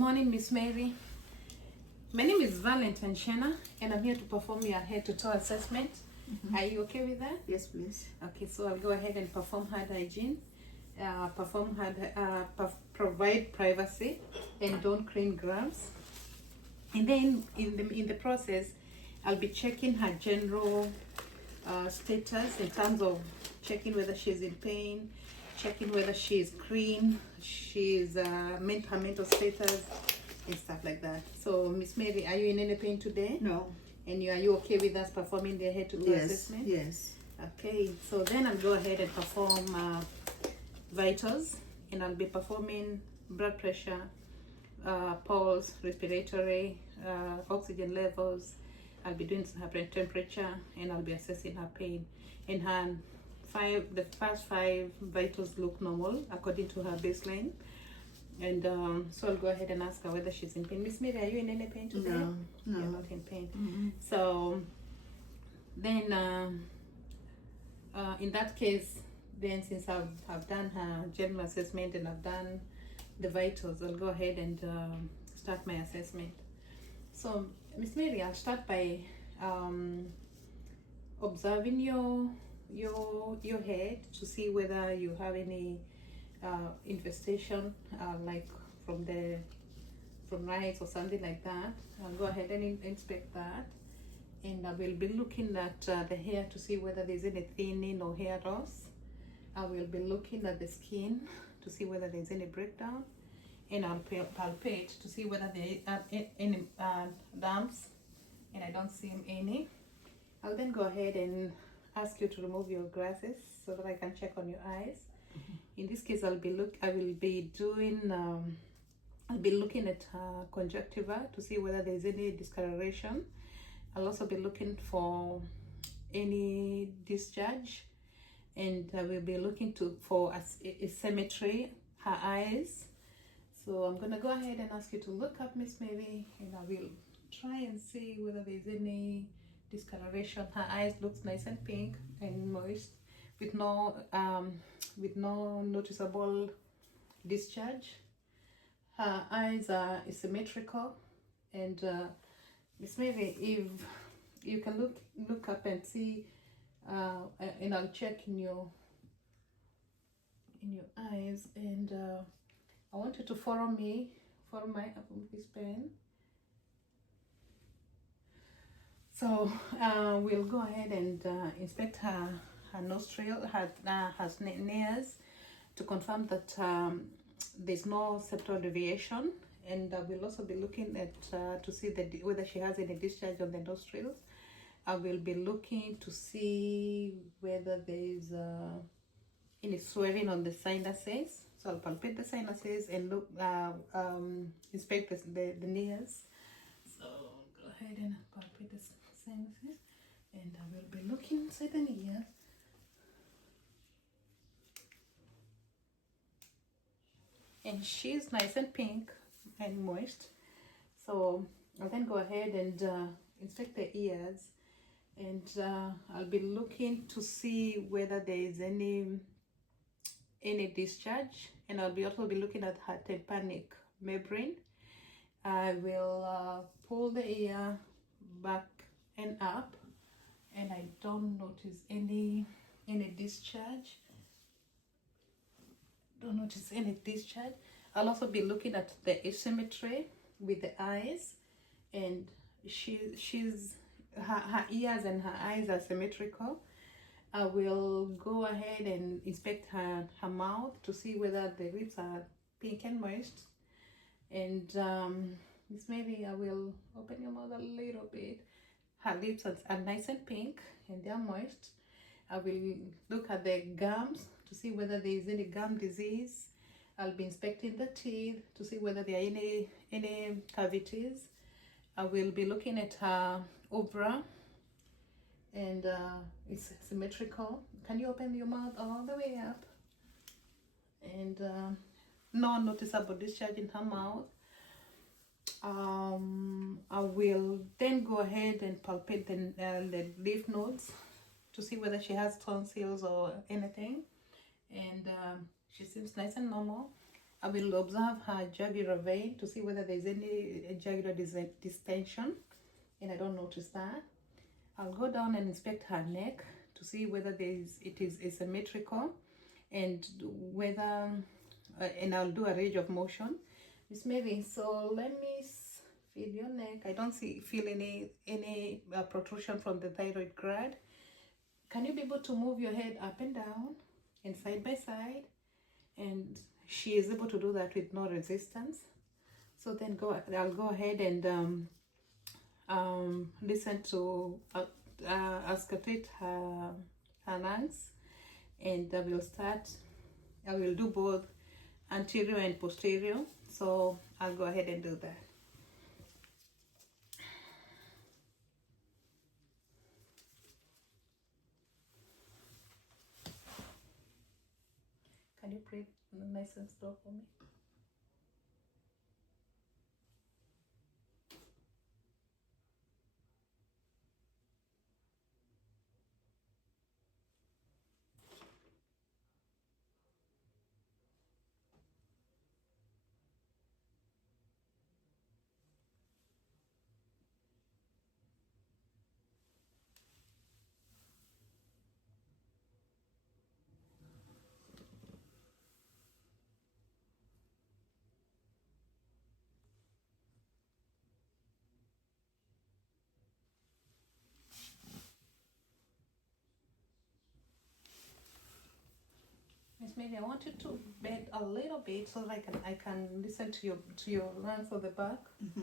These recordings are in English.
morning, Miss Mary. My name is Valentine Shena, and I'm here to perform your head to toe assessment. Are you okay with that? Yes, please. Okay, so I'll go ahead and perform hand hygiene, provide privacy, and don't clean grams. And then in the process, I'll be checking her general status in terms of checking whether she's in pain, checking whether she's clean, she's her mental status, and stuff like that. So, Miss Mary, are you in any pain today? No. And are you okay with us performing the head to toe assessment? Yes. Okay, so then I'll go ahead and perform vitals, and I'll be performing blood pressure, pulse, respiratory, oxygen levels. I'll be doing her temperature, and I'll be assessing her pain. In her the first 5 vitals look normal according to her baseline. And so I'll go ahead and ask her whether she's in pain. Miss Mary, are you in any pain today? No. You're not in pain. Mm-hmm. So then in that case, then since I've done her general assessment and I've done the vitals, I'll go ahead and start my assessment. So Miss Mary, I'll start by observing your head to see whether you have any infestation like from lice or something like that. I'll go ahead and inspect that, and I will be looking at the hair to see whether there's any thinning or hair loss. I will be looking at the skin to see whether there's any breakdown, and I'll palpate to see whether there are any lumps, and I don't see any. I'll then go ahead and ask you to remove your glasses so that I can check on your eyes. In this case, I'll be looking at conjunctiva to see whether there's any discoloration. I'll also be looking for any discharge, and I will be looking for asymmetry, her eyes. So I'm gonna go ahead and ask you to look up, Miss Mary, and I will try and see whether there's any discoloration. Her eyes looks nice and pink and moist, with no noticeable discharge. Her eyes are symmetrical, and Miss Mary, if you can look up and see, and I'll check in your eyes, and I want you to follow my this pen. So we'll go ahead and inspect her nostril, her nares, to confirm that there's no septal deviation, and we'll also be looking at to see whether she has any discharge on the nostrils. I will be looking to see whether there's any swelling on the sinuses. So I'll palpate the sinuses and look, inspect the nares. So go ahead and palpate the sinuses, and I will be looking inside the ear. And she's nice and pink and moist. So I'll then go ahead and inspect the ears, and I'll be looking to see whether there is any discharge, and I'll also be looking at her tympanic membrane. I will pull the ear back and up, and I don't notice any discharge. Don't notice any discharge. I'll also be looking at the asymmetry with the eyes, and her ears and her eyes are symmetrical. I will go ahead and inspect her mouth to see whether the lips are pink and moist. And Miss Mary, I will open your mouth a little bit. Her lips are nice and pink and they're moist. I will look at the gums to see whether there is any gum disease. I'll be inspecting the teeth to see whether there are any cavities. I will be looking at her uvula, and it's symmetrical. Can you open your mouth all the way up? And no noticeable discharge in her mouth. I will then go ahead and palpate the lymph nodes to see whether she has tonsils or anything, and she seems nice and normal. I will observe her jugular vein to see whether there's any jugular distension, and I don't notice that. I'll go down and inspect her neck to see whether it is asymmetrical, and whether and I'll do a range of motion. Miss Mary, so let me feel your neck. I don't feel any protrusion from the thyroid gland. Can you be able to move your head up and down and side by side? And she is able to do that with no resistance. So then I'll go ahead and listen to auscultate her lungs, and I will do both anterior and posterior. So I'll go ahead and do that. Can you breathe nice and slow for me? Miss Mary, I want you to bend a little bit so that I can listen to your lungs on the back. Mm-hmm.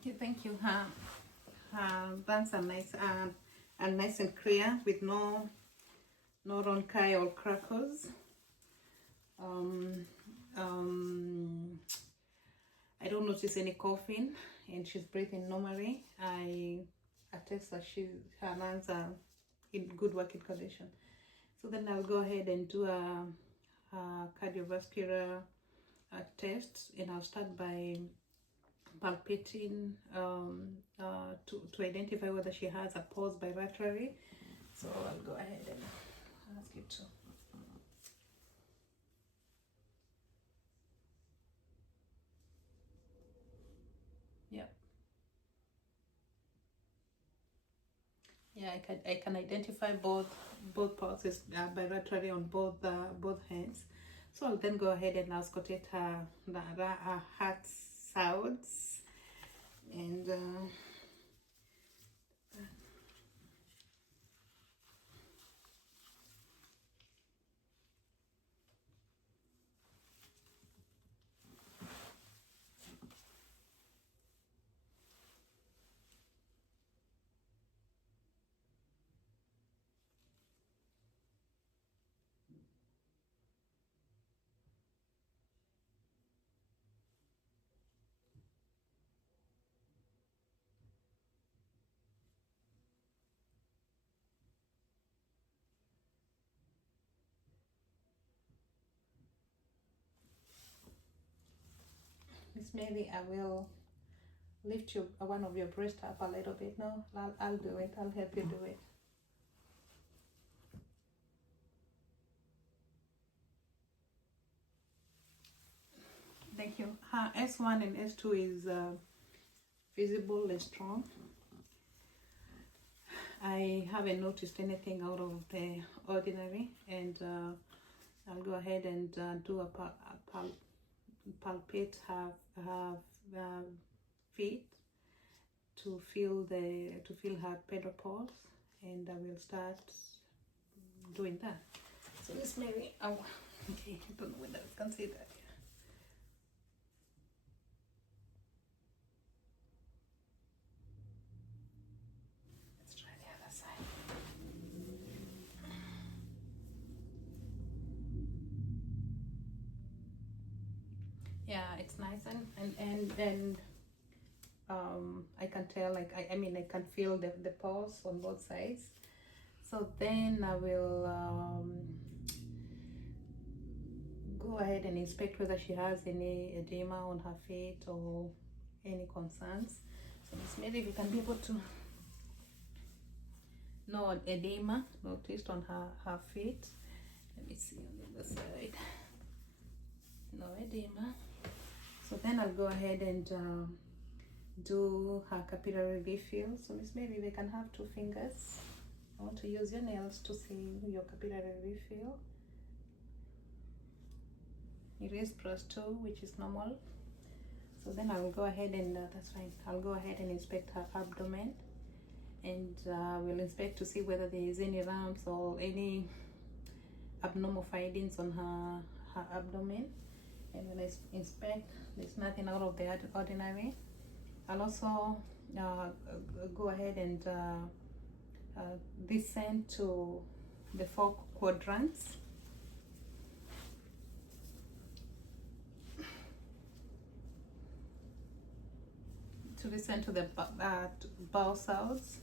Okay, thank you. Lungs are nice and clear with no rhonchi or crackles. I don't notice any coughing, and she's breathing normally. I attest that her lungs are in good working condition. So then I'll go ahead and do a cardiovascular test, and I'll start by palpating to identify whether she has a pulse bilaterally. So I'll go ahead and ask you to. Yeah, I can identify both pulses bilaterally on both hands. So I'll then go ahead and auscultate her heart sounds, and Miss Mary, I will lift one of your breasts up a little bit. No, I'll do it. I'll help you do it. Thank you. Her S1 and S2 is visible and strong. I haven't noticed anything out of the ordinary, and I'll go ahead and do a palpate her feet to feel her pedal pulse, and I will start doing that. So Miss Mary, okay, I don't know whether I can say that. Other side. Yeah, it's nice, and I can tell, like, I mean, I can feel the pulse on both sides. So then I will go ahead and inspect whether she has any edema on her feet or any concerns. So Miss Mary, if you can be able to, no edema noticed on her feet. Let me see on the other side. No edema. So then I'll go ahead and do her capillary refill. So Miss Mary, we can have 2 fingers. I want to use your nails to see your capillary refill. It is +2, which is normal. So then I will go ahead and that's fine. I'll go ahead and inspect her abdomen, and we'll inspect to see whether there is any lumps or any abnormal findings on her abdomen. And when I inspect, there's nothing out of the ordinary. I'll also go ahead and descend to the 4 quadrants. To descend to the bowel cells.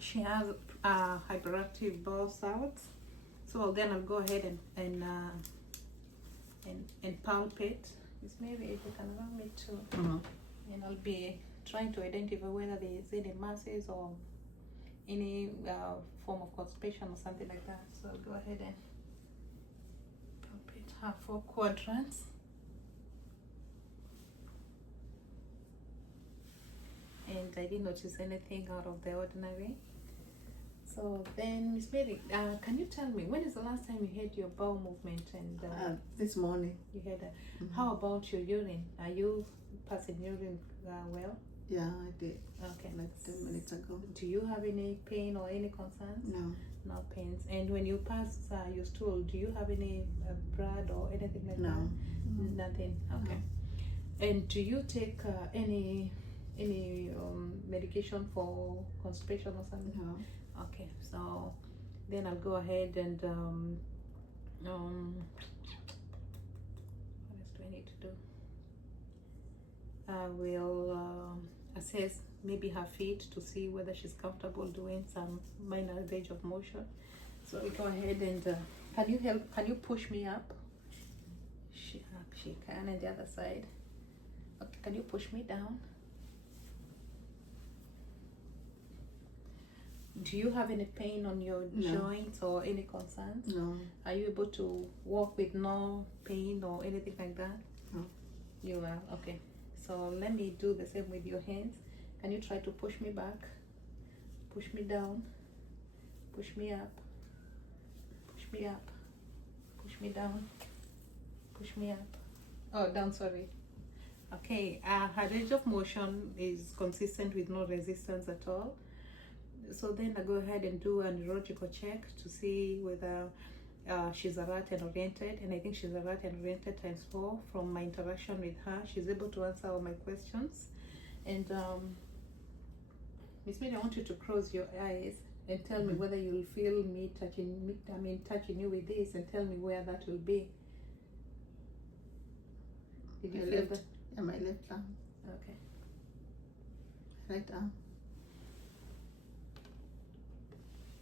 She has hyperactive bowel cells, so then I'll go ahead and palpate. Miss Mary, if you can allow me to, and I'll be trying to identify whether there is any masses or any form of constipation or something like that. So I'll go ahead and palpate her 4 quadrants. And I didn't notice anything out of the ordinary. So then, Miss Mary, can you tell me, when is the last time you had your bowel movement? And this morning. You had that. How about your urine? Are you passing urine well? Yeah, I did. Okay. Like 10 minutes ago. Do you have any pain or any concerns? No. No pains. And when you pass your stool, do you have any blood or anything like No. that? Nothing. Okay. No. And do you take any medication for constipation or something? No. Okay, so then I'll go ahead and what else do I need to do? I will assess maybe her feet to see whether she's comfortable doing some minor range of motion. So we go ahead and can you push me up? She can, and the other side. Okay, can you push me down? Do you have any pain on your joints or any concerns? No. Are you able to walk with no pain or anything like that? No. You are? Okay. So let me do the same with your hands. Can you try to push me back? Push me down. Push me up. Push me up. Push me down. Push me up. Oh, down, sorry. Okay. Her range of motion is consistent with no resistance at all. So then I go ahead and do a neurological check to see whether she's alert and oriented, and I think she's alert and oriented ×4 from my interaction with her. She's able to answer all my questions. And Miss Mary, I want you to close your eyes and tell me whether you'll feel me touching you with this, and tell me where that will be. Did you feel that? Yeah, my left arm. Okay. Right arm.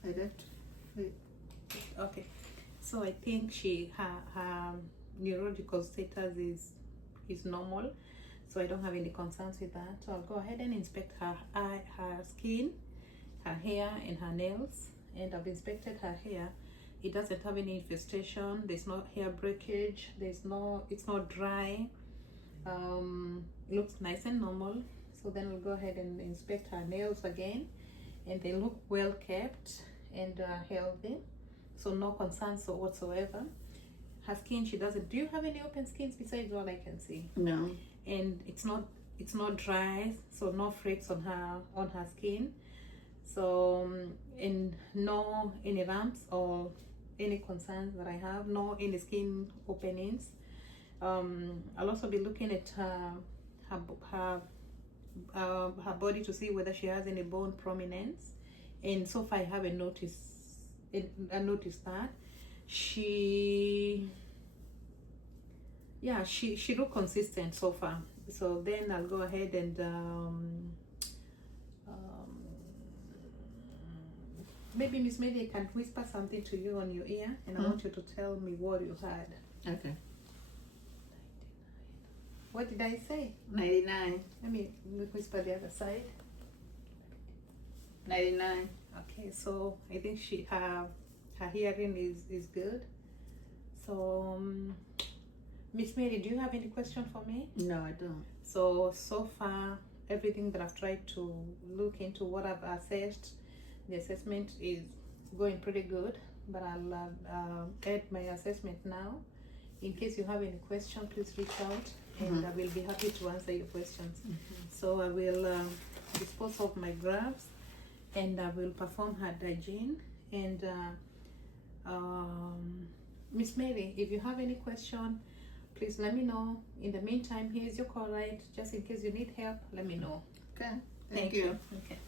My left foot. Okay. So I think her neurological status is normal. So I don't have any concerns with that. So I'll go ahead and inspect her skin, her hair, and her nails. And I've inspected her hair. It doesn't have any infestation. There's no hair breakage. It's not dry. It looks nice and normal. So then we'll go ahead and inspect her nails again, and they look well kept and healthy. So no concerns whatsoever. Her skin, she doesn't. Do you have any open skins besides what I can see? No. And it's not it's not dry, so no freaks on her skin. So and no any lumps or any concerns that I have, no any skin openings. I'll also be looking at her body to see whether she has any bone prominence, and so far I haven't noticed that. She looked consistent so far. So then I'll go ahead and maybe Miss Mary can whisper something to you on your ear, and I want you to tell me what you heard. Okay. What did I say? 99. Let me whisper the other side. 99. Okay, so I think her hearing is good. So Miss Mary, do you have any question for me? No, I don't. So far everything that I've tried to look into, what I've assessed, the assessment is going pretty good, but I'll add my assessment now. In case you have any question, please reach out, and I will be happy to answer your questions. So I will dispose of my grafts, and I will perform her hygiene. And Miss Mary, if you have any question, please let me know. In the meantime, here's your call, right? Just in case you need help, let me know. Okay. Thank you. Okay.